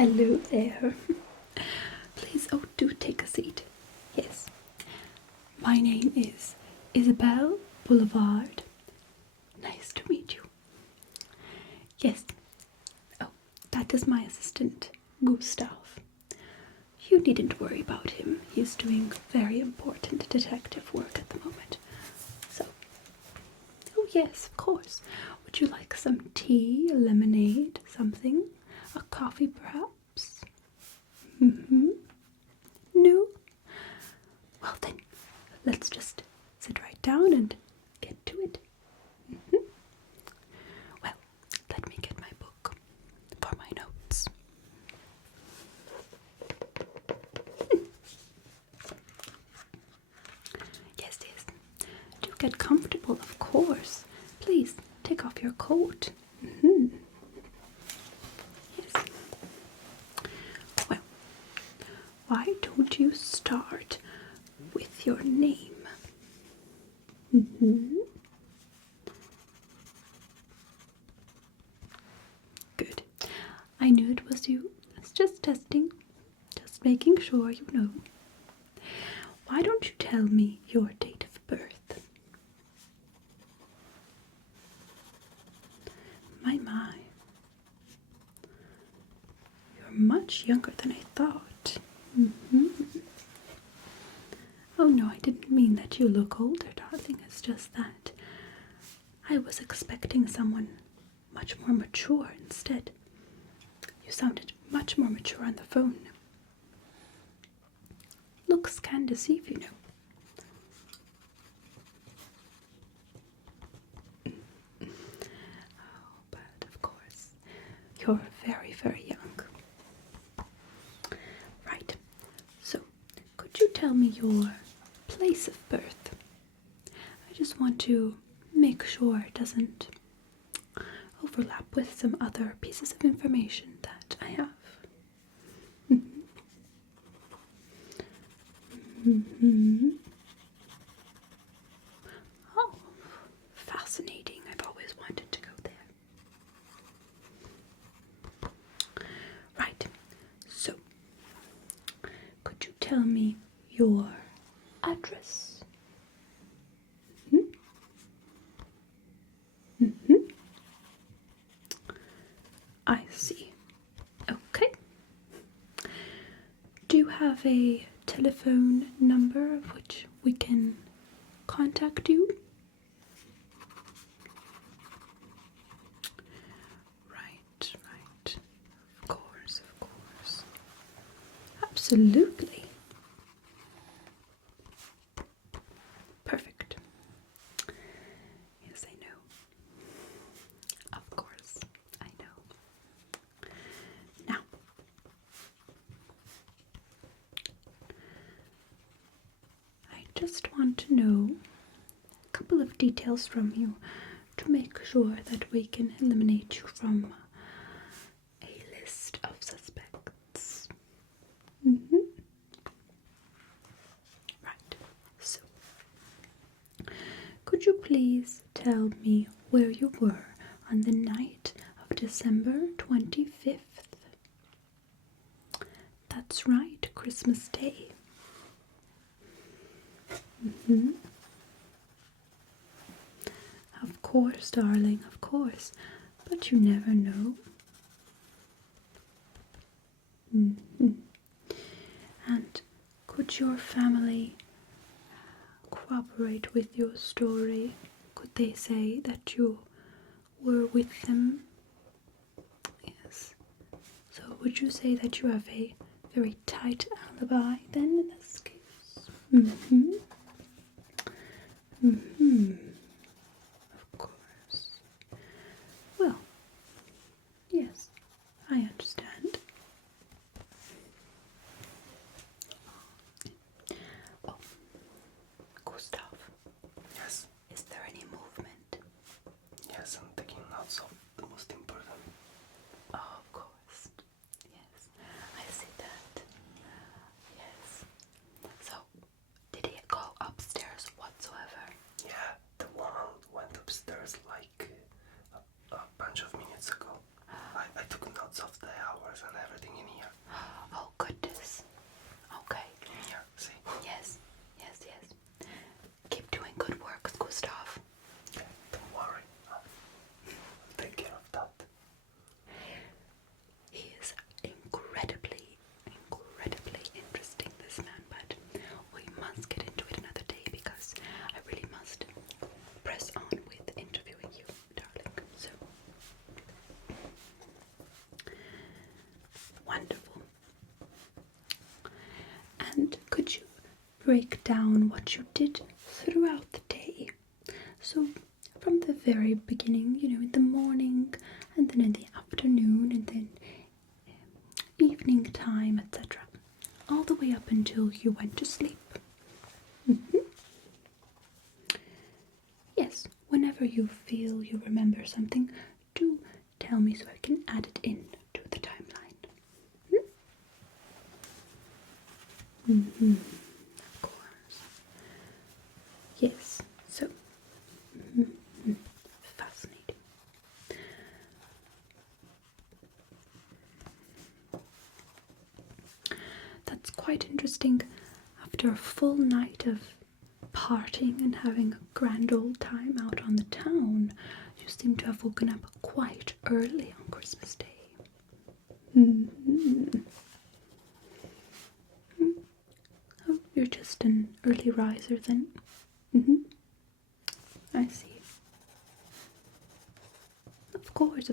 hello there. Please, do take a seat. Yes. My name is Isabel Boulevard. Nice to meet you. Yes. Oh, that is my assistant, Gustav. You needn't worry about him. He's doing very important detective work at the moment. So, oh yes, of course. Would you like some tea, a lemonade, something? A coffee, perhaps? No? Well then, let's just sit right down and get to it. Well, let me get my book for my notes. Yes. Do get comfortable, of course. Please, take off your coat. Yes. Well, why don't you start with your name? Good. I knew it was you. It's just testing. Just making sure you know. Why don't you tell me your date of birth? My. You're much younger than I thought. Oh no, I didn't mean that you look older, darling. It's just that I was expecting someone much more mature instead. You sounded much more mature on the phone. Looks can deceive, you know. Oh, but of course, you're very, very young. Right. So, could you tell me your place of birth? I just want to make sure it doesn't overlap with some other pieces of information that I have. Oh, fascinating. I've always wanted to go there. Right. So, could you tell me your address? I see. Okay. Do you have a telephone number of which we can contact you? Right. Of course. Absolutely. Perfect. Yes, I know. Of course, I know. Now, I just want to know a couple of details from you to make sure that we can eliminate you from a list of suspects. Right, so could you please tell me where you were on the night of December 25th? That's right, Christmas Day. Of course, darling, of course. But you never know. And could your family cooperate with your story? Could they say that you were with them? Yes. So would you say that you have a very tight alibi then in this case? Of course. Well, yes, I understand. Oh, Gustav. Yes. Is there any movement? Yes, I'm taking notes of the most important. Oh, of course. Yes, I see that. Yes. So, did he go upstairs whatsoever? Yeah, the break down what you did throughout the day. So, from the very beginning, in the morning, and then in the afternoon, and then evening time, etc. All the way up until you went to sleep. Yes, whenever you feel you remember something, do tell me so I can add it in to the timeline. Of course. Yes, so. Fascinating. That's quite interesting. After a full night of partying and having a grand old time out on the town, you seem to have woken up quite early on Christmas Day. Oh, you're just an early riser then? I see. Of course.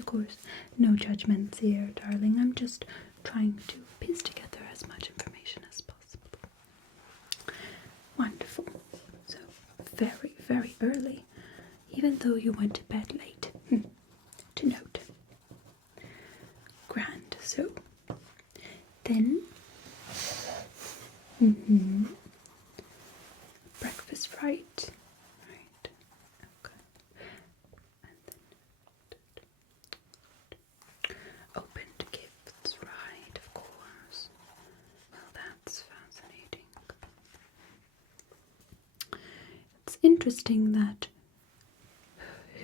No judgments here, darling. I'm just trying to piece together as much information as possible. Wonderful. So, very, very early, even though you went to bed late. To note. Grand. So, then, breakfast, right? Right. Okay. And then opened gifts, right? Of course. Well, that's fascinating. It's interesting that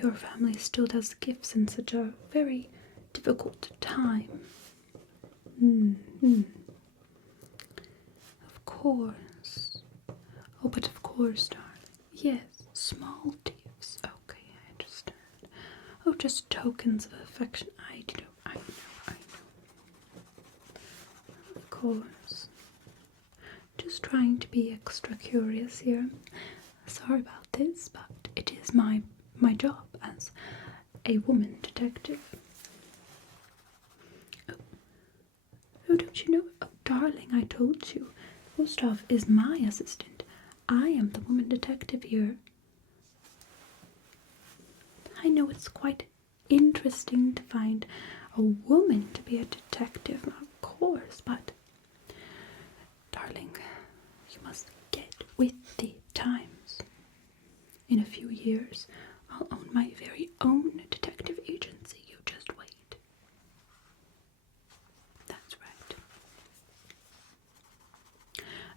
your family still does gifts in such a very difficult time. Of course. Oh, but of course, darling. Yes, small gifts. Okay, I understand. Oh, just tokens of affection. I know. Of course. Just trying to be extra curious here. Sorry about this, but it is my job as a woman detective. Oh, don't you know? Oh, darling, I told you. Gustav is my assistant. I am the woman detective here. I know it's quite interesting to find a woman to be a detective, of course, but darling, you must get with the times. In a few years, I'll own my very own detective agency. You just wait. That's right.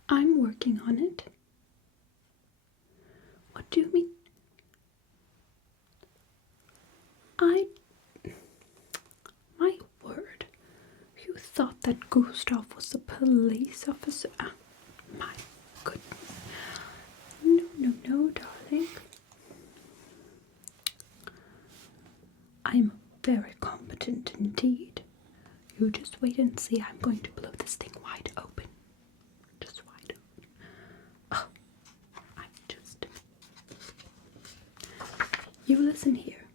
I'm working on it. What do you mean? My word. You thought that Gustav was a police officer? Ah, my goodness. No, darling. I'm very competent indeed. You just wait and see. I'm going to blow this thing wide open. Just wide open. Oh, You listen here.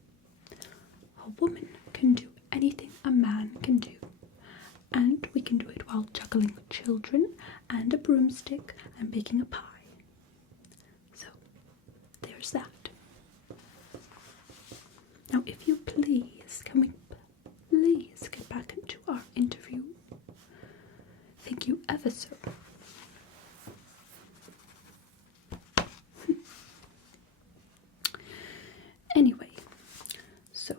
A woman can do anything a man can do. And we can do it while juggling children and a broomstick and baking a pie. So, there's that. Now, if you please, can we please get back into our interview? Thank you ever so. Anyway, so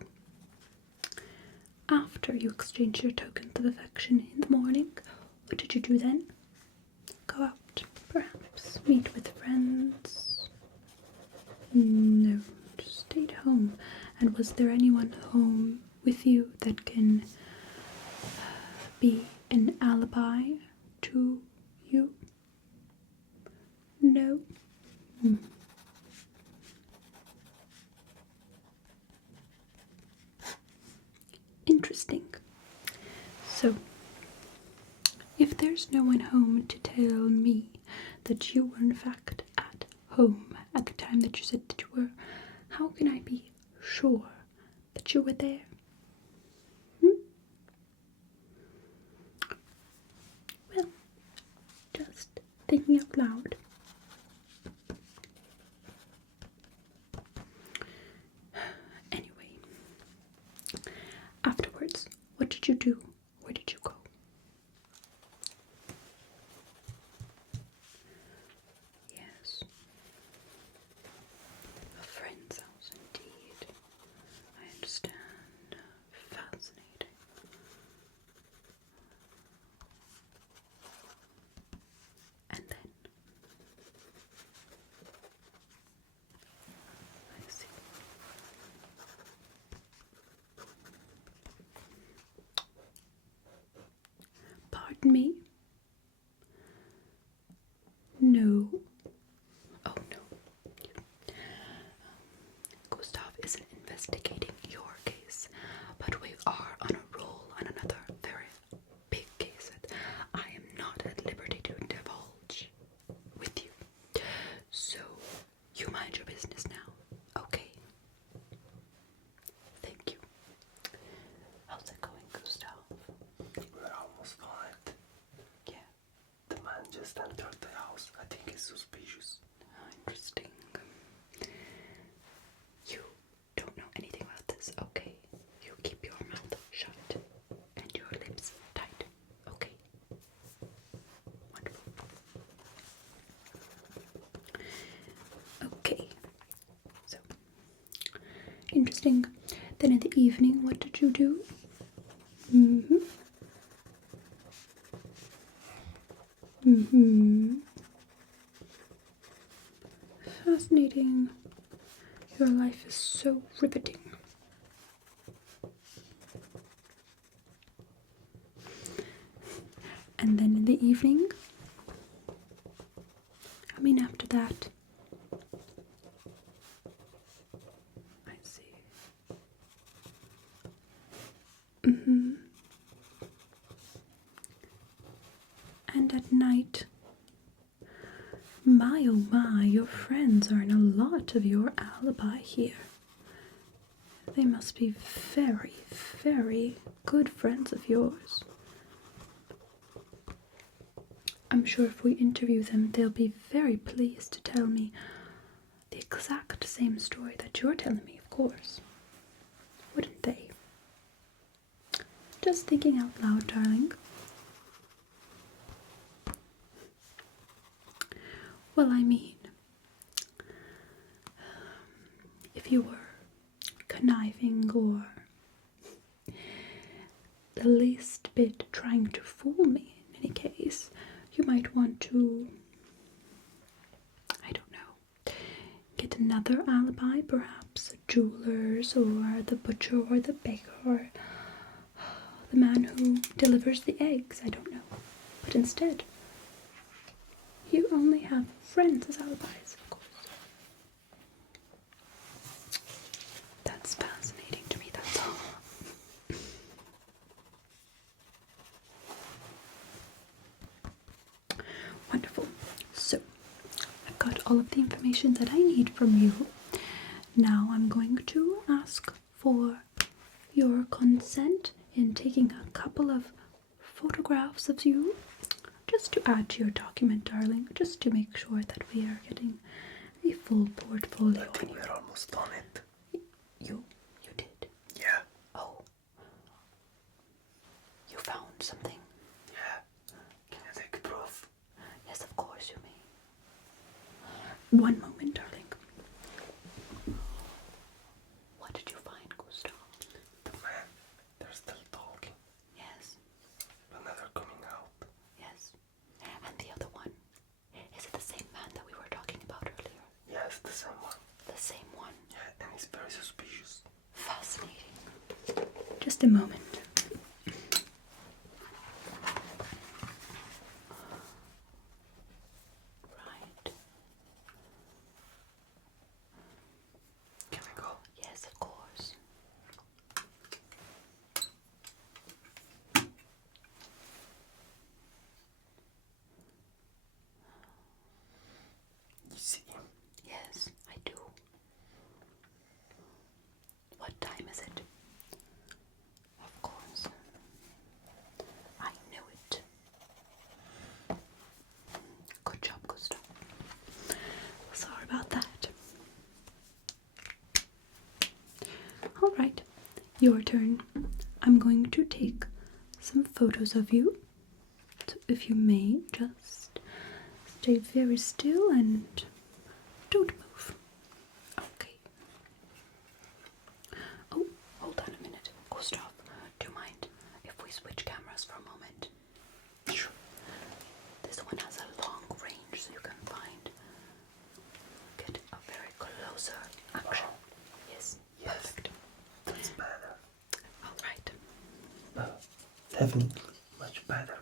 after you exchange your tokens of affection in the morning, what did you do then? Go out, perhaps, meet with friends? No, just stayed home. And was there anyone home with you that can be an alibi to you? No? Interesting. So, if there's no one home to tell me that you were in fact at home at the time that you said that you were, how can I be sure that you were there? Well, just thinking out loud. threaten me? No. Oh no. Gustav isn't investigating your case, but we are on a roll on another very big case that I am not at liberty to divulge with you. So, you mind your business now, okay? Thank you. How's it going, Gustav? We're almost on it. Yeah. The man just entered the house. I think he's suspicious. Interesting. You don't know anything about this, okay? You keep your mouth shut and your lips tight, okay? Wonderful. Okay. So, interesting. Then in the evening, what did you do? Fascinating. Your life is so riveting. And then in the evening, after that, I see. And at night, my oh my, your friends are in a lot of your alibi here. They must be very, very good friends of yours. I'm sure if we interview them, they'll be very pleased to tell me the exact same story that you're telling me, of course. Wouldn't they? Just thinking out loud, darling. Well, if you were conniving or the least bit trying to fool me in any case, you might want to, I don't know, get another alibi, perhaps a jeweler's or the butcher or the baker or the man who delivers the eggs, I don't know. But instead, you only have friends as alibis, of course. That's fascinating to me, that's all. Wonderful. So, I've got all of the information that I need from you. Now I'm going to ask for your consent in taking a couple of photographs of you, just to add to your document, darling, just to make sure that we are getting a full portfolio. I think we're almost on it. You did? Yeah. Oh. You found something? Yeah. Can you take proof? Yes, of course you may. One moment, darling. What did you find, Gustav? The man. They're still talking. Yes, But now they're coming out. yes. And the other one? Is it the same man that we were talking about earlier? Yes, the same one. The same one? Yeah, and he's very suspicious. Fascinating. Just a moment. Right. Can we go? Yes, of course. You see him? Yes, I do. What time is it? Of course. I knew it. Good job, Gustav. Sorry about that. Alright, your turn. I'm going to take some photos of you. So if you may, just stay very still and don't move. Okay. Oh, hold on a minute. Gustav, do you mind if we switch cameras for a moment? Sure. This one has a long range so you can get a very closer action. Yes, Yes. perfect. That's better. Alright. Definitely much better.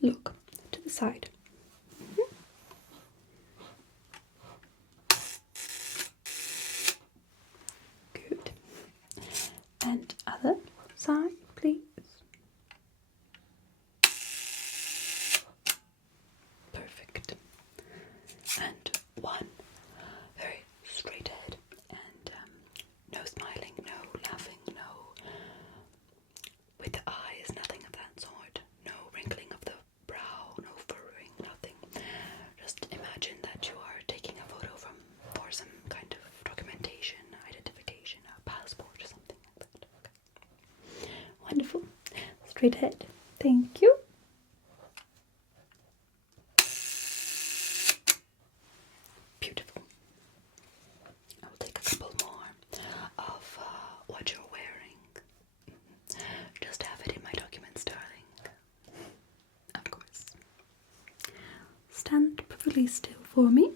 look to the side. Good. And other side, please. Perfect. And one very straight ahead, and no smiling, no laughing, no with the eyes, nothing of that sort. No wrinkling of the brow, no furrowing, nothing. Just imagine that you are taking a photo for some kind of documentation, identification, a passport, or something like that. Okay. Wonderful. Straight ahead. Thank you. Beautiful. I will take a couple more of what you're wearing. Just have it in my documents, darling. Of course. Stand perfectly still for me.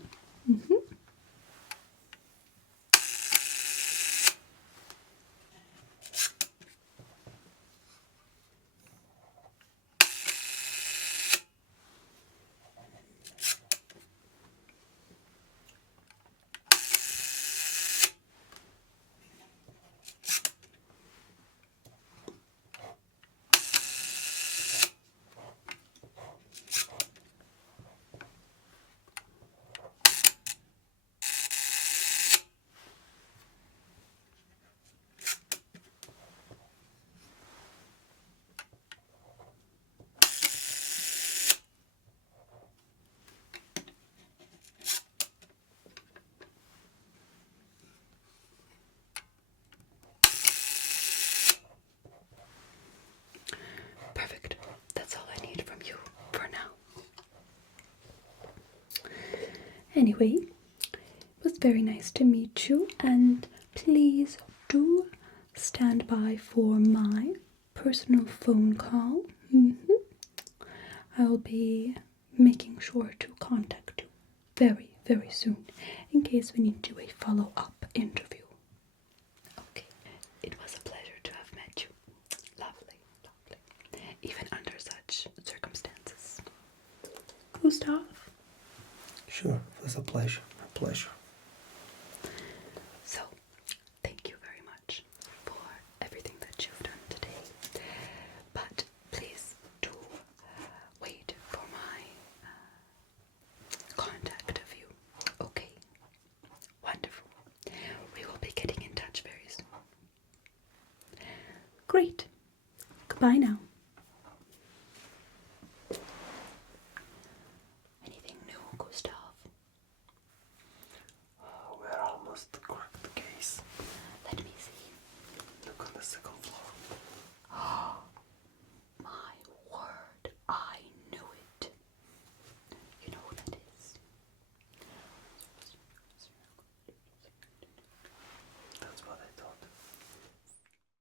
Perfect. That's all I need from you for now. Anyway, it was very nice to meet you, and please do stand by for my personal phone call. I'll be making sure to contact you very, very soon in case we need to do a follow-up interview. Okay. It was a pleasure to have met you. Lovely, lovely. Even under such circumstances. Gustav? Sure, it was a pleasure. A pleasure. So, thank you very much for everything that you've done today. But please do wait for my contact of you. Okay. Wonderful. We will be getting in touch very soon. Great. Goodbye now. Anything new, Gustav?